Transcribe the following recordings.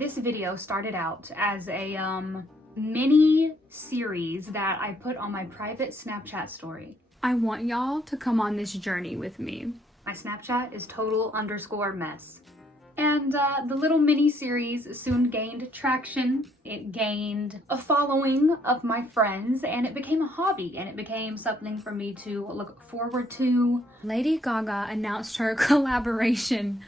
This video started out as a mini series that I put on my private Snapchat story. I want y'all to come on this journey with me. My Snapchat is total_mess. And the little mini series soon gained traction. It gained a following of my friends, and it became a hobby, and it became something for me to look forward to. Lady Gaga announced her collaboration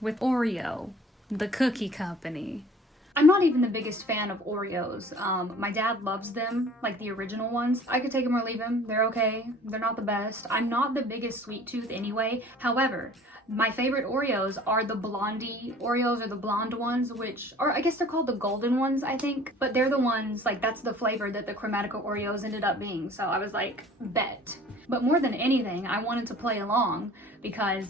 with Oreo, the cookie company. I'm not even the biggest fan of Oreos. My dad loves them, like the original ones. I could take them or leave them. They're okay. They're not the best. I'm not the biggest sweet tooth anyway. However, my favorite Oreos are the blondie Oreos, or the blonde ones, which are, I guess they're called the golden ones, I think. But they're the ones, like, that's the flavor that the Chromatica Oreos ended up being. So I was like, bet. But more than anything, I wanted to play along because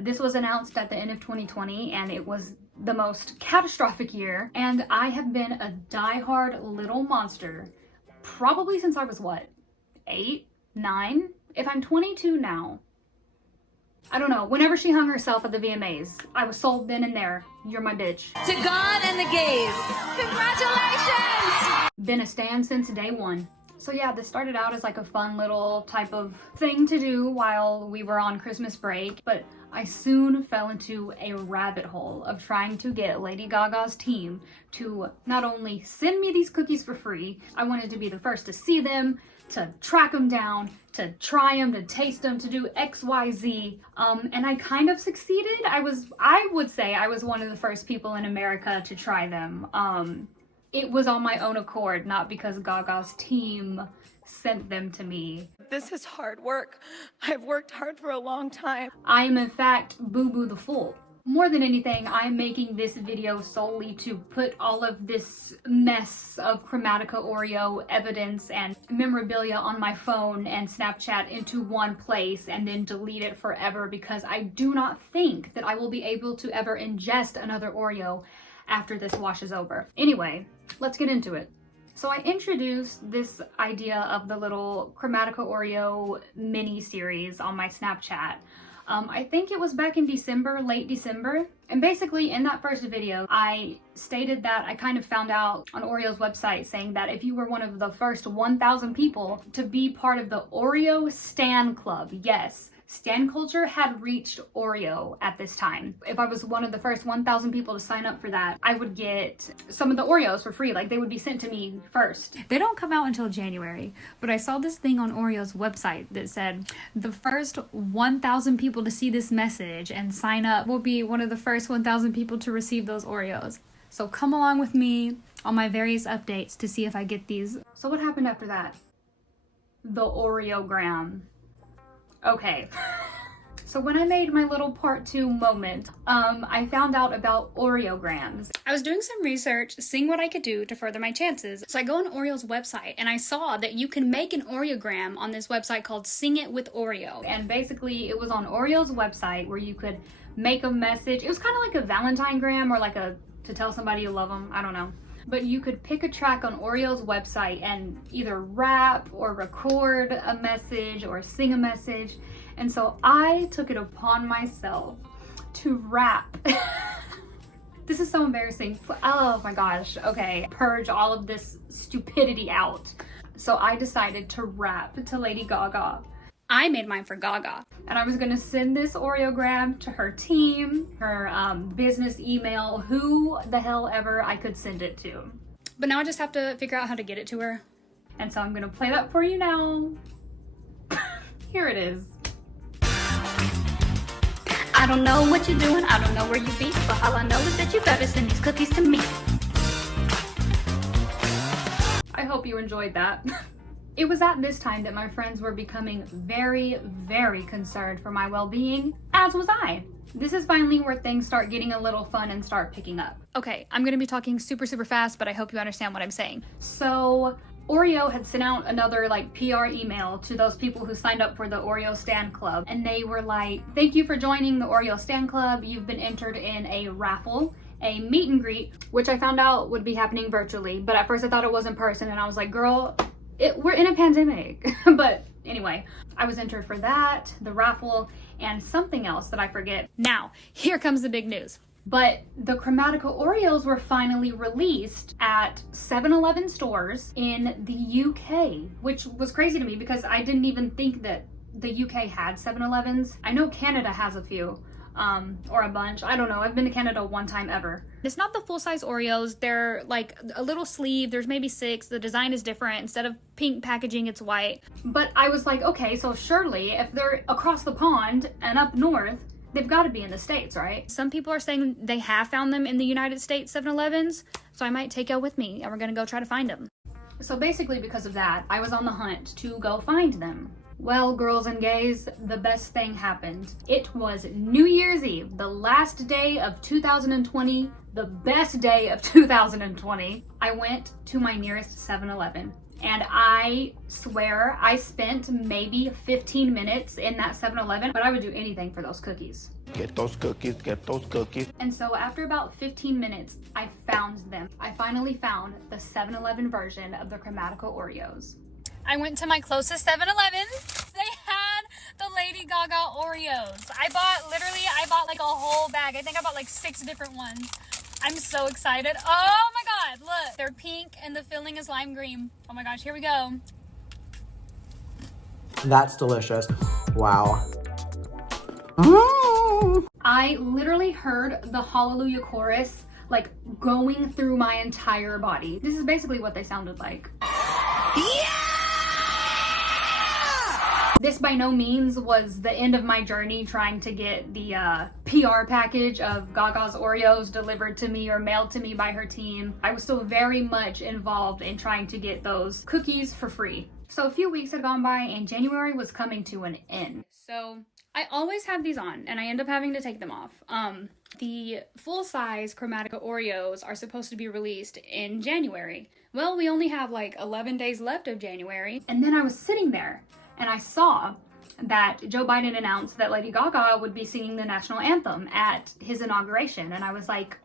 this was announced at the end of 2020, and it was the most catastrophic year. And I have been a diehard little monster probably since I was, what, 8, 9? If I'm 22 now, I don't know. Whenever she hung herself at the VMAs, I was sold then and there. You're my bitch. To God and the gays, congratulations! Been a stan since day one. So yeah, this started out as like a fun little type of thing to do while we were on Christmas break, but I soon fell into a rabbit hole of trying to get Lady Gaga's team to not only send me these cookies for free, I wanted to be the first to see them, to track them down, to try them, to taste them, to do XYZ, and I kind of succeeded. I would say I was one of the first people in America to try them. It was on my own accord, not because Gaga's team sent them to me. This is hard work. I've worked hard for a long time. I am in fact Boo Boo the Fool. More than anything, I'm making this video solely to put all of this mess of Chromatica Oreo evidence and memorabilia on my phone and Snapchat into one place and then delete it forever, because I do not think that I will be able to ever ingest another Oreo after this washes over. Anyway, let's get into it. So I introduced this idea of the little Chromatica Oreo mini series on my Snapchat. I think it was back in December, late December. And basically in that first video, I stated that I kind of found out on Oreo's website saying that if you were one of the first 1,000 people to be part of the Oreo Stan Club, yes, Stan culture had reached Oreo at this time. If I was one of the first 1,000 people to sign up for that, I would get some of the Oreos for free. Like, they would be sent to me first. They don't come out until January, but I saw this thing on Oreo's website that said the first 1,000 people to see this message and sign up will be one of the first 1,000 people to receive those Oreos. So come along with me on my various updates to see if I get these. So what happened after that? The Oreogram. Okay, so when I made my little part 2 moment, I found out about Oreograms. I was doing some research, seeing what I could do to further my chances. So I go on Oreo's website and I saw that you can make an Oreogram on this website called Sing It with Oreo. And basically it was on Oreo's website where you could make a message. It was kind of like a Valentine-gram, or like to tell somebody you love them, I don't know. But you could pick a track on Oreo's website and either rap or record a message or sing a message. And so I took it upon myself to rap. This is so embarrassing. Oh my gosh. Okay, purge all of this stupidity out. So I decided to rap to Lady Gaga. I made mine for Gaga, and I was gonna send this Oreogram to her team, her business email, who the hell ever I could send it to. But now I just have to figure out how to get it to her. And so I'm gonna play that for you now. Here it is. I don't know what you're doing, I don't know where you be, but all I know is that you better send these cookies to me. I hope you enjoyed that. It was at this time that my friends were becoming very, very concerned for my well-being, as was I. This is finally where things start getting a little fun and start picking up. Okay, I'm gonna be talking super fast, but I hope you understand what I'm saying. So, Oreo had sent out another like PR email to those people who signed up for the Oreo Stan Club, and they were like, thank you for joining the Oreo Stan Club. You've been entered in a raffle, a meet and greet, which I found out would be happening virtually, but at first I thought it was in person, and I was like, girl, we're in a pandemic. But anyway, I was entered for that, the raffle, and something else that I forget. Now, here comes the big news. But the Chromatica Oreos were finally released at 7-Eleven stores in the UK, which was crazy to me because I didn't even think that the UK had 7-Elevens. I know Canada has a few, or a bunch. I don't know. I've been to Canada one time ever. It's not the full-size Oreos. They're like a little sleeve. There's maybe 6. The design is different. Instead of pink packaging, it's white. But I was like, okay, so surely if they're across the pond and up north, they've got to be in the States, right? Some people are saying they have found them in the United States 7-Elevens, so I might take y'all with me and we're gonna go try to find them. So basically because of that, I was on the hunt to go find them. Well, girls and gays, the best thing happened. It was New Year's Eve, the last day of 2020, the best day of 2020. I went to my nearest 7-Eleven. And I swear I spent maybe 15 minutes in that 7-Eleven, but I would do anything for those cookies. Get those cookies, get those cookies. And so after about 15 minutes, I found them. I finally found the 7-Eleven version of the Chromatica Oreos. I went to my closest 7-Eleven. They had the Lady Gaga Oreos. I bought like a whole bag. I think I bought like 6 different ones. I'm so excited. Oh my God, look. They're pink and the filling is lime green. Oh my gosh, here we go. That's delicious. Wow. I literally heard the Hallelujah chorus like going through my entire body. This is basically what they sounded like. Yeah! This by no means was the end of my journey trying to get the PR package of Gaga's Oreos delivered to me or mailed to me by her team. I was still very much involved in trying to get those cookies for free. So a few weeks had gone by and January was coming to an end. So I always have these on and I end up having to take them off. The full-size Chromatica Oreos are supposed to be released in January. Well, we only have like 11 days left of January. And then I was sitting there and I saw that Joe Biden announced that Lady Gaga would be singing the national anthem at his inauguration. And I was like,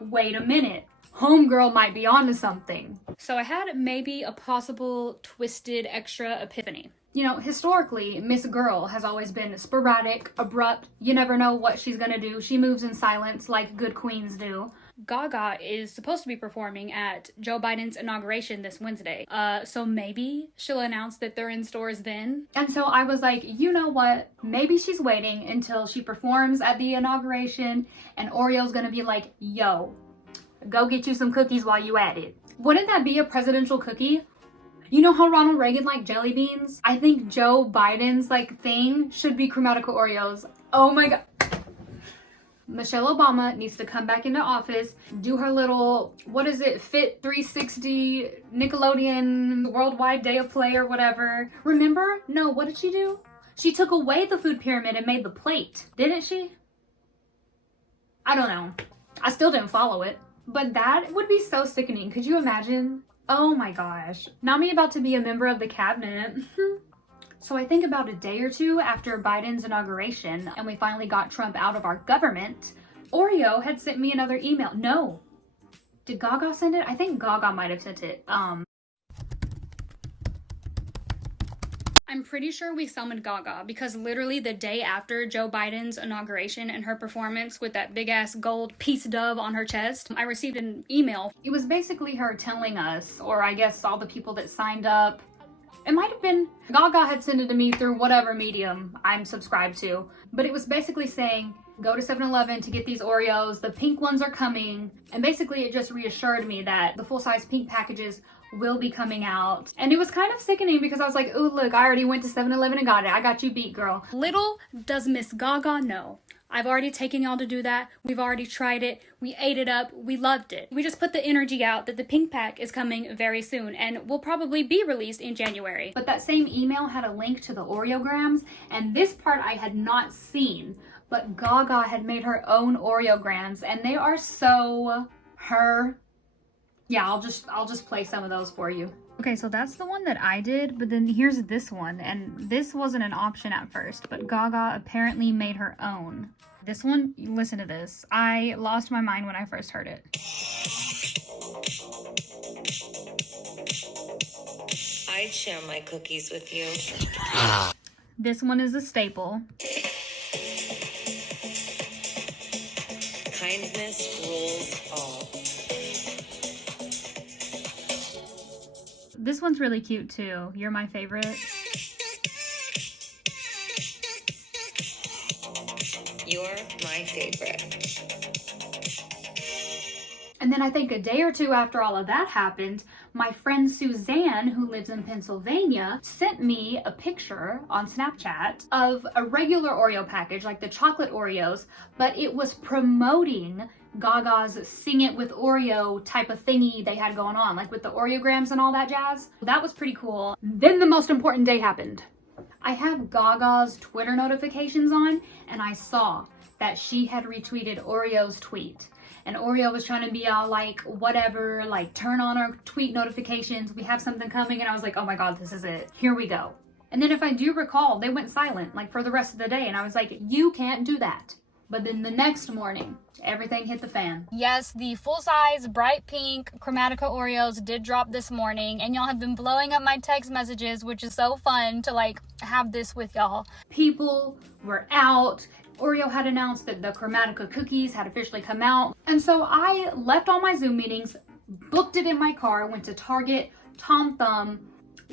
wait a minute, homegirl might be onto something. So I had maybe a possible twisted extra epiphany. You know, historically, Miss Girl has always been sporadic, abrupt, you never know what she's gonna do. She moves in silence like good queens do. Gaga is supposed to be performing at Joe Biden's inauguration this Wednesday. So maybe she'll announce that they're in stores then. And so I was like, you know what? Maybe she's waiting until she performs at the inauguration and Oreo's gonna be like, yo, go get you some cookies while you at it. Wouldn't that be a presidential cookie? You know how Ronald Reagan liked jelly beans? I think Joe Biden's like thing should be Chromatica Oreos. Oh my God. Michelle Obama needs to come back into office, do her little, what is it, Fit 360 Nickelodeon Worldwide Day of Play or whatever. Remember? No, what did she do? She took away the food pyramid and made the plate, didn't she? I don't know. I still didn't follow it. But that would be so sickening. Could you imagine? Oh my gosh. Not me about to be a member of the cabinet. So I think about a day or two after Biden's inauguration and we finally got Trump out of our government, Oreo had sent me another email. No. Did Gaga send it? I think Gaga might have sent it. I'm pretty sure we summoned Gaga because literally the day after Joe Biden's inauguration and her performance with that big ass gold peace dove on her chest, I received an email. It was basically her telling us, or I guess all the people that signed up, it might have been Gaga had sent it to me through whatever medium I'm subscribed to, but it was basically saying, go to 7-Eleven to get these Oreos, the pink ones are coming, and basically it just reassured me that the full-size pink packages will be coming out. And it was kind of sickening because I was like, oh look, I already went to 7-Eleven and got it. I got you beat, girl. Little does Miss Gaga know, I've already taken y'all to do that. We've already tried it. We ate it up. We loved it. We just put the energy out that the pink pack is coming very soon and will probably be released in January. But that same email had a link to the Oreograms, and this part I had not seen, but Gaga had made her own Oreograms and they are so her. Yeah, I'll just play some of those for you. Okay, so that's the one that I did, but then here's this one, and this wasn't an option at first, but Gaga apparently made her own. This one, listen to this. I lost my mind when I first heard it. I'd share my cookies with you. This one is a staple. This rules all. This one's really cute too. You're my favorite. You're my favorite. And then I think a day or two after all of that happened, my friend Suzanne, who lives in Pennsylvania, sent me a picture on Snapchat of a regular Oreo package, like the chocolate Oreos, but it was promoting Gaga's Sing It with Oreo type of thingy they had going on, like with the Oreograms and all that jazz. That was pretty cool. Then the most important day happened. I have Gaga's Twitter notifications on, and I saw that she had retweeted Oreo's tweet. And Oreo was trying to be all like, whatever, like turn on our tweet notifications. We have something coming. And I was like, oh my God, this is it. Here we go. And then if I do recall, they went silent like for the rest of the day. And I was like, you can't do that. But then the next morning, everything hit the fan. Yes, the full-size bright pink Chromatica Oreos did drop this morning, and y'all have been blowing up my text messages, which is so fun to like have this with y'all. People were out. Oreo had announced that the Chromatica cookies had officially come out. And so I left all my Zoom meetings, booked it in my car, went to Target, Tom Thumb,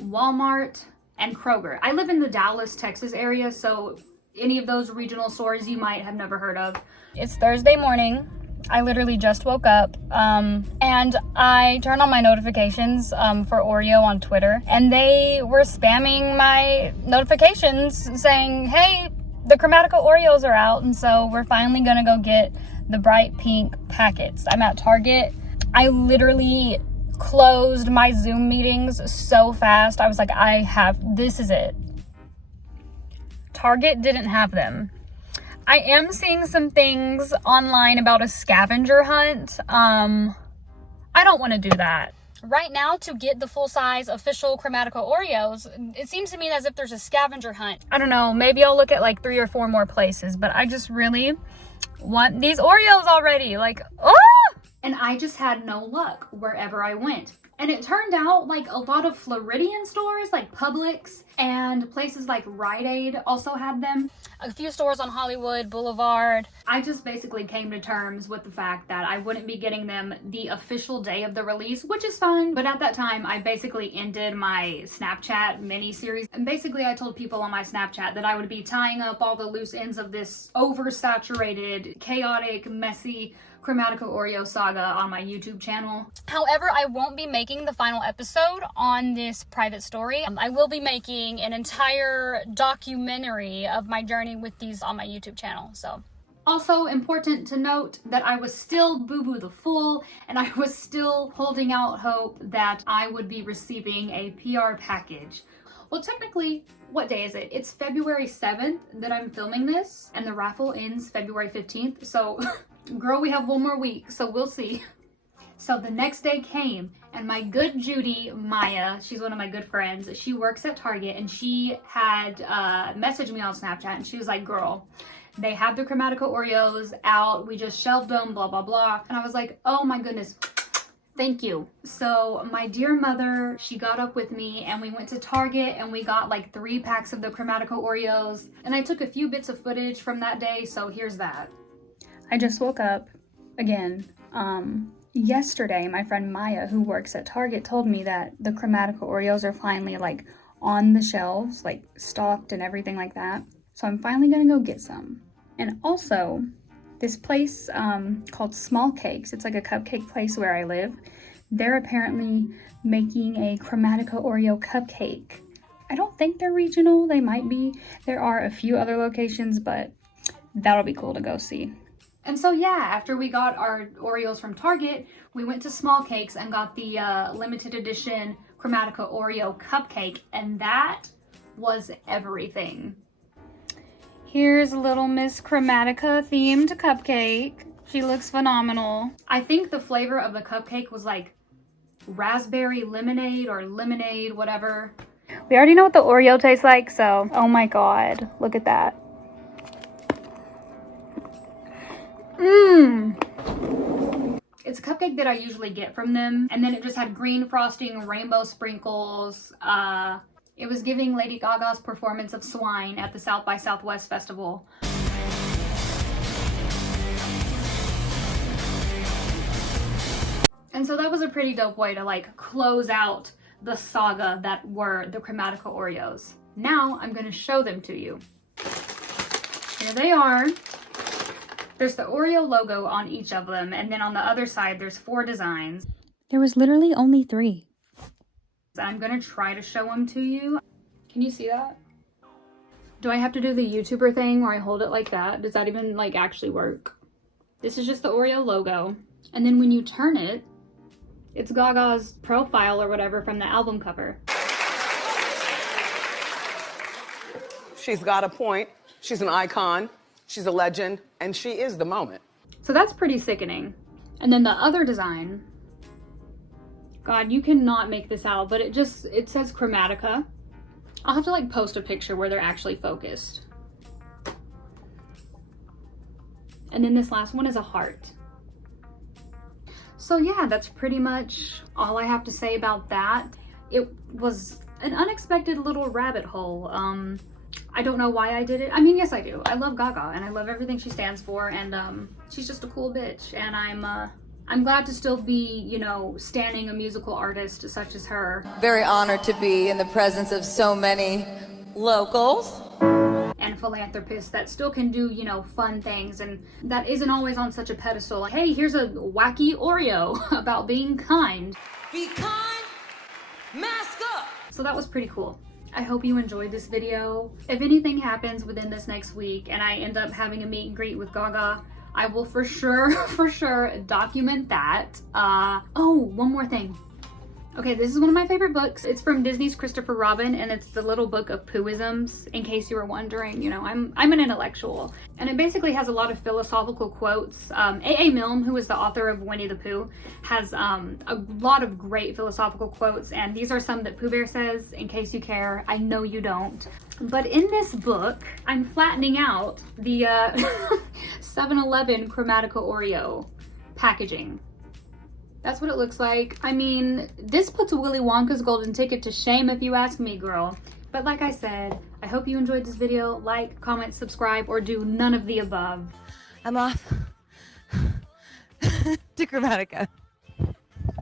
Walmart, and Kroger. I live in the Dallas, Texas area, so any of those regional stores you might have never heard of. It's Thursday morning. I literally just woke up and I turned on my notifications for Oreo on Twitter, and they were spamming my notifications saying, hey, the Chromatica Oreos are out, and so we're finally gonna go get the bright pink packets. I'm at Target. I literally closed my Zoom meetings so fast. I was like, this is it. Target didn't have them. I am seeing some things online about a scavenger hunt. I don't want to do that. Right now, to get the full-size official Chromatica Oreos, it seems to me as if there's a scavenger hunt. I don't know, maybe I'll look at like 3 or 4 more places, but I just really want these Oreos already. Like, oh! And I just had no luck wherever I went. And it turned out like a lot of Floridian stores like Publix and places like Rite Aid also had them. A few stores on Hollywood Boulevard. I just basically came to terms with the fact that I wouldn't be getting them the official day of the release, which is fine. But at that time, I basically ended my Snapchat mini-series. And basically I told people on my Snapchat that I would be tying up all the loose ends of this oversaturated, chaotic, messy Chromatica Oreo saga on my YouTube channel. However, I won't be making the final episode on this private story. I will be making an entire documentary of my journey with these on my YouTube channel. So, also important to note that I was still Boo Boo the Fool, and I was still holding out hope that I would be receiving a PR package. Well, technically, what day is it? It's February 7th that I'm filming this, and the raffle ends February 15th. So girl, we have one more week, so we'll see. So the next day came, and my good Judy, Maya, she's one of my good friends, she works at Target, and she had messaged me on Snapchat, and she was like, girl, they have the Chromatica Oreos out, we just shelved them, blah, blah, blah. And I was like, oh my goodness, thank you. So my dear mother, she got up with me, and we went to Target, and we got like 3 packs of the Chromatica Oreos, and I took a few bits of footage from that day, so here's that. I just woke up again. Yesterday, my friend Maya, who works at Target, told me that the Chromatica Oreos are finally like on the shelves, like stocked and everything like that. So I'm finally gonna go get some. And also, this place called Small Cakes, it's like a cupcake place where I live. They're apparently making a Chromatica Oreo cupcake. I don't think they're regional, they might be. There are a few other locations, but that'll be cool to go see. And so yeah, after we got our Oreos from Target, we went to Small Cakes and got the limited edition Chromatica Oreo cupcake, and that was everything. Here's little Miss Chromatica themed cupcake. She looks phenomenal. I think the flavor of the cupcake was like raspberry lemonade or lemonade, whatever. We already know what the Oreo tastes like, so oh my god, look at that. It's a cupcake that I usually get from them, and then it just had green frosting, rainbow sprinkles. It was giving Lady Gaga's performance of Swine at the South by Southwest Festival. And so that was a pretty dope way to like close out the saga that were the Chromatica Oreos. Now I'm gonna show them to you. Here they are. There's the Oreo logo on each of them, and then on the other side there's 4 designs. There was literally only 3. I'm gonna try to show them to you. Can you see that? Do I have to do the YouTuber thing where I hold it like that? Does that even like actually work? This is just the Oreo logo. And then when you turn it, it's Gaga's profile or whatever from the album cover. She's got a point. She's an icon. She's a legend. And she is the moment. So that's pretty sickening. And then the other design, God, you cannot make this out, but it says Chromatica. I'll have to like post a picture where they're actually focused. And then this last one is a heart. So yeah, that's pretty much all I have to say about that. It was an unexpected little rabbit hole. I don't know why I did it. I mean, yes I do. I love Gaga and I love everything she stands for, and she's just a cool bitch, and I'm glad to still be, you know, standing a musical artist such as her. Very honored to be in the presence of so many locals and philanthropists that still can do, you know, fun things, and that isn't always on such a pedestal. Like, hey, here's a wacky Oreo about being kind. Be kind, mask up. So that was pretty cool. I hope you enjoyed this video. If anything happens within this next week and I end up having a meet and greet with Gaga, I will for sure document that. Oh, one more thing. Okay, this is one of my favorite books. It's from Disney's Christopher Robin, and it's the little book of pooisms, in case you were wondering. You know, I'm an intellectual. And it basically has a lot of philosophical quotes. A.A. Milne, who is the author of Winnie the Pooh, has a lot of great philosophical quotes, and these are some that Pooh Bear says, in case you care. I know you don't. But in this book, I'm flattening out the 7-Eleven Chromatica Oreo packaging. That's what it looks like. I mean, this puts Willy Wonka's golden ticket to shame if you ask me, girl. But like I said, I hope you enjoyed this video. Like, comment, subscribe, or do none of the above. I'm off to Chromatica.